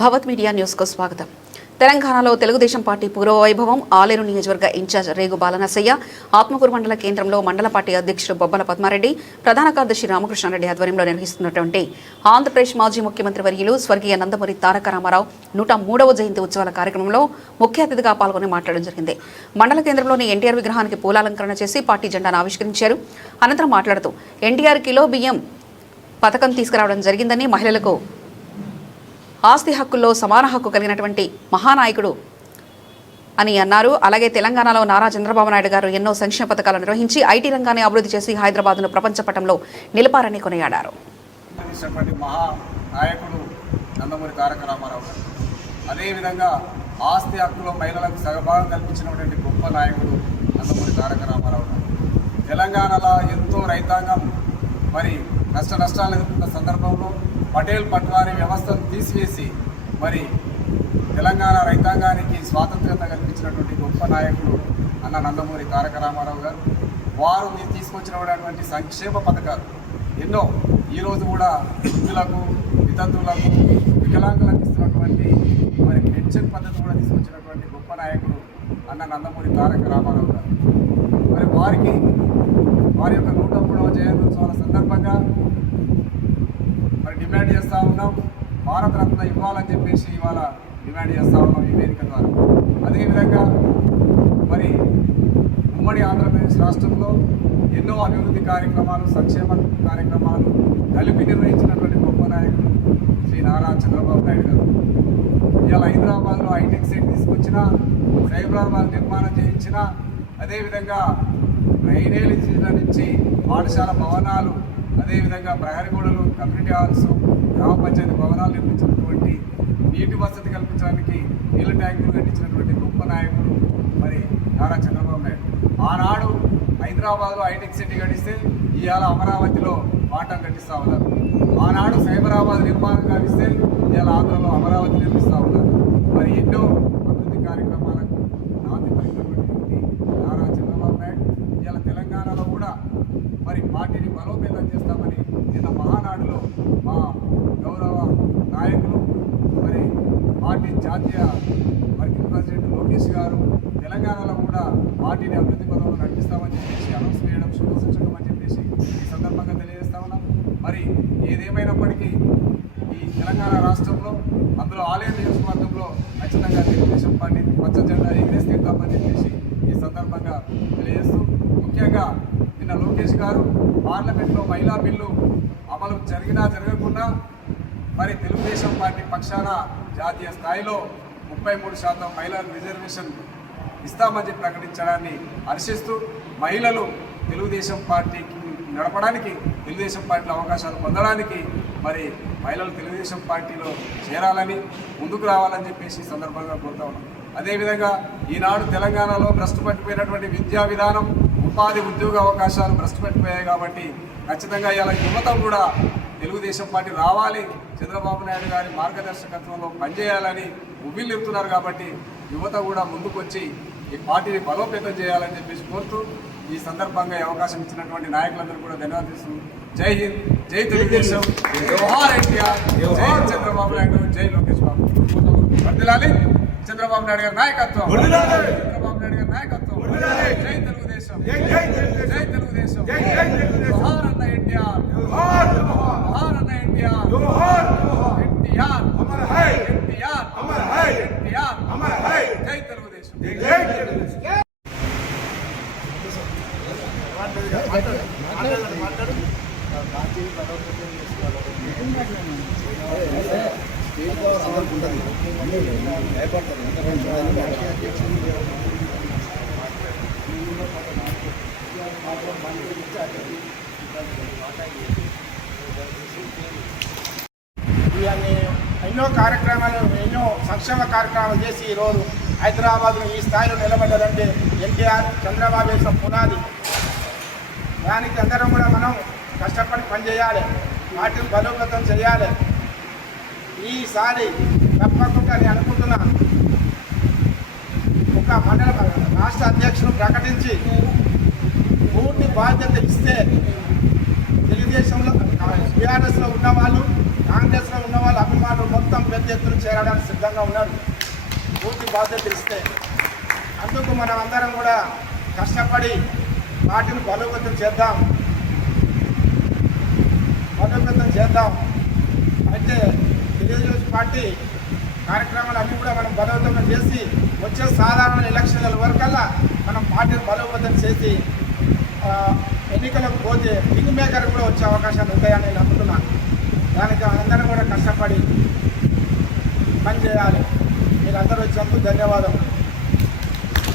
భవత్ media న్యూస్కు స్వాగతం. తెలంగాణలో తెలుగుదేశం పార్టీ పూర్వ వైభవం. ఆలేరు నియోజకవర్గ ఇన్ఛార్జ్ రేగు బాలనరసయ్య, ఆత్మకూరు మండల కేంద్రంలో మండల పార్టీ అధ్యక్షుడు బొబ్బల పద్మారెడ్డి, ప్రధాన కార్యదర్శి రామకృష్ణారెడ్డి ఆధ్వర్యంలో నిర్వహిస్తున్నటువంటి ఆంధ్రప్రదేశ్ మాజీ ముఖ్యమంత్రి వర్యులు స్వర్గీయ నందమూరి తారక రామారావు 103వ జయంతి ఉత్సవాల కార్యక్రమంలో ముఖ్య అతిథిగా పాల్గొని మాట్లాడడం జరిగింది. మండల కేంద్రంలోని ఎన్టీఆర్ విగ్రహానికి పూలాలంకరణ చేసి పార్టీ జెండాను ఆవిష్కరించారు. అనంతరం మాట్లాడుతూ ఎన్టీఆర్ కిలో బియ్యం పథకం తీసుకురావడం జరిగిందని, మహిళలకు ఆస్తి హక్కుల్లో సమాన హక్కు కలిగినటువంటి మహానాయకుడు అని అన్నారు. అలాగే తెలంగాణలో నారా చంద్రబాబు నాయుడు గారు ఎన్నో సంక్షేమ పథకాలు నిర్వహించి ఐటీ రంగాన్ని అభివృద్ధి చేసి హైదరాబాద్ను ప్రపంచ పటంలో నిలిపారని కొనియాడారు. నాయకుడు నందమూరి తారక రామారావు గారు, అదేవిధంగా ఆస్తి హక్కులో మహిళలకు సగభాగం కల్పించినటువంటి గొప్ప నాయకుడు నందమూరి తారక రామారావు గారు. తెలంగాణలో ఎంతో రైతాంగం మరి నష్టాలు ఎదుర్కొన్న సందర్భంలో పటేల్ పట్వారీ వ్యవస్థను తీసివేసి మరి తెలంగాణ రైతాంగానికి స్వాతంత్ర్యత కల్పించినటువంటి గొప్ప నాయకుడు అన్న నందమూరి తారక రామారావు గారు. వారు తీసుకొచ్చినటువంటి సంక్షేమ పథకాలు ఎన్నో ఈరోజు కూడా వృద్ధులకు, వితంతువులకు, వికలాంగులకు ఇస్తున్నటువంటి మరి పెన్షన్ పద్ధతి కూడా తీసుకొచ్చినటువంటి గొప్ప నాయకుడు అన్న నందమూరి తారక రామారావు గారు. మరి వారి యొక్క 103వ జయంత్యోత్సవాల సందర్భంగా మరి డిమాండ్ చేస్తూ ఉన్నాం. భారతరత్న ఇవ్వాలని చెప్పేసి ఇవాళ డిమాండ్ చేస్తూ ఉన్నాం ఈ వేదిక ద్వారా. అదేవిధంగా మరి ఉమ్మడి ఆంధ్రప్రదేశ్ రాష్ట్రంలో ఎన్నో అభివృద్ధి కార్యక్రమాలు, సంక్షేమ కార్యక్రమాలు కలిపి నిర్వహించినటువంటి గొప్ప నాయకుడు శ్రీ నారా చంద్రబాబు నాయుడు గారు. ఇవాళ హైదరాబాద్లో హైటెక్ సిటీ తీసుకొచ్చిన, సైబరాబాద్ నిర్మాణం చేయించిన, అదేవిధంగా డ్రైనేజీ నుంచి పాఠశాల భవనాలు, అదేవిధంగా ప్రహరీ గోడలు, కమ్యూనిటీ హాల్స్, గ్రామ పంచాయతీ భవనాలు నిర్మించినటువంటి, నీటి వసతి కల్పించడానికి నీళ్ళ ట్యాంకులు కట్టించినటువంటి గొప్ప నాయకుడు మరి నారా చంద్రబాబు నాయుడు. ఆనాడు హైదరాబాద్లో హైటెక్ సిటీ కట్టిస్తే ఇవాళ అమరావతిలో పాఠం కట్టిస్తూ ఉన్నారు. ఆనాడు సైబరాబాద్ నిర్మాణం కట్టిస్తే ఇవాళ ఆంధ్రలో అమరావతి నిర్మిస్తూ ఉన్నారు. మరి ఎన్నో అభివృద్ధి కార్యక్రమాలకు నాంది పలికినటువంటి నారా చంద్రబాబు నాయుడు ఇవాళ తెలంగాణలో కూడా మరి పార్టీని బలోపేతం చేస్తామని నిన్న మహానాడులో మా గౌరవ నాయకులు మరి పార్టీ జాతీయ వర్కింగ్ ప్రెసిడెంట్ లోకేష్ గారు తెలంగాణలో కూడా పార్టీని అభివృద్ధి పదంలో నడిపిస్తామని చెప్పేసి అనౌన్స్ చేయడం శుభసూచకం అని చెప్పేసి ఈ సందర్భంగా తెలియజేస్తా ఉన్నాం. మరి ఏదేమైనప్పటికీ ఈ తెలంగాణ రాష్ట్రంలో, అందులో ఆలేరు నియోజకవర్గంలో ఖచ్చితంగా తెలుగుదేశం పార్టీ పచ్చ జెండా ఎగిరేసి తీద్దామని చెప్పేసి ఈ సందర్భంగా తెలియజేస్తూ, ముఖ్యంగా నిన్న లోకేష్ గారు పార్లమెంట్లో మహిళా బిల్లు అమలు జరిగినా జరగకుండా మరి తెలుగుదేశం పార్టీ పక్షాన జాతీయ స్థాయిలో 33% మహిళలకు రిజర్వేషన్ ఇస్తామని చెప్పి ప్రకటించడాన్ని హర్షిస్తూ, మహిళలు తెలుగుదేశం పార్టీకి నడపడానికి, తెలుగుదేశం పార్టీలో అవకాశాలు పొందడానికి మరి మహిళలు తెలుగుదేశం పార్టీలో చేరాలని, ముందుకు రావాలని చెప్పేసి ఈ సందర్భంగా కోరుతా ఉన్నాం. అదేవిధంగా ఈనాడు తెలంగాణలో భ్రష్టు పట్టిపోయినటువంటి విద్యా విధానం, ఉపాధి, ఉద్యోగ అవకాశాలు భ్రష్టు పట్టిపోయాయి. కాబట్టి ఖచ్చితంగా ఇలా యువత కూడా తెలుగుదేశం పార్టీ రావాలి, చంద్రబాబు నాయుడు గారి మార్గదర్శకత్వంలో పనిచేయాలని ఉవ్విల్లుతున్నారు. కాబట్టి యువత కూడా ముందుకొచ్చి ఈ పార్టీని బలోపేతం చేయాలని చెప్పేసి కోరుతూ ఈ సందర్భంగా అవకాశం ఇచ్చినటువంటి నాయకులందరూ కూడా ధన్యవాదాలు. జై హింద్, జై తెలుగుదేశం, జోహార్ ఎన్టీఆర్, జై చంద్రబాబు నాయుడు, జై లోకేష్ బాబు. వర్ధిల్లాలి చంద్రబాబు నాయుడు గారి నాయకత్వం, చంద్రబాబు నాయుడు గారి నాయకత్వం. జై తెలుగుదేశం, జై తెలుగుదేశం, జోహార్ అన్న ఎన్టీఆర్, జోహార్ అన్న NTR, NTR Amar high, NTR Amar high, NTR Amar high. జై తెలుగుదేశం, జై తెలుగుదేశం. ఎన్నో కార్యక్రమాలు, ఎన్నో సంక్షేమ కార్యక్రమాలు చేసి ఈరోజు హైదరాబాద్లో ఈ స్థాయిలో నిలబడ్డారంటే ఎన్టీఆర్, చంద్రబాబు వేసిన పునాది. దానికి అందరం కూడా మనం కష్టపడి పనిచేయాలి, పార్టీని బలోపేతం చేయాలి. ఈసారి తప్పకుండా నేను అనుకుంటున్నా, ఒక మండల రాష్ట్ర అధ్యక్షుడు ప్రకటించి పూర్తి బాధ్యత ఇస్తే తెలుగుదేశంలో, బీఆర్ఎస్లో ఉన్నవాళ్ళు, కాంగ్రెస్లో ఉన్నవాళ్ళు, అభిమానులు మొత్తం పెద్ద పెద్ద ఎత్తున చేరడానికి సిద్ధంగా ఉన్నారు పూర్తి బాధ్యత ఇస్తే. అందుకు మనం అందరం కూడా కష్టపడి పార్టీని బలోపేతం చేద్దాం. అయితే తెలుగుదేశం పార్టీ కార్యక్రమాలు అన్నీ కూడా మనం బలోపేతం చేసి వచ్చే సాధారణ ఎలక్షన్ల వరకల్లా మనం పార్టీని బలోపేతం చేసి ఎన్నికలకు పోతే కింగ్ మేకర్ కూడా వచ్చే అవకాశాలు ఉంటాయని నేను నమ్ముతున్నాను. దానికి అందరం కూడా కష్టపడి పని చేయాలి. మీరందరూ వచ్చినందుకు ధన్యవాదాలు.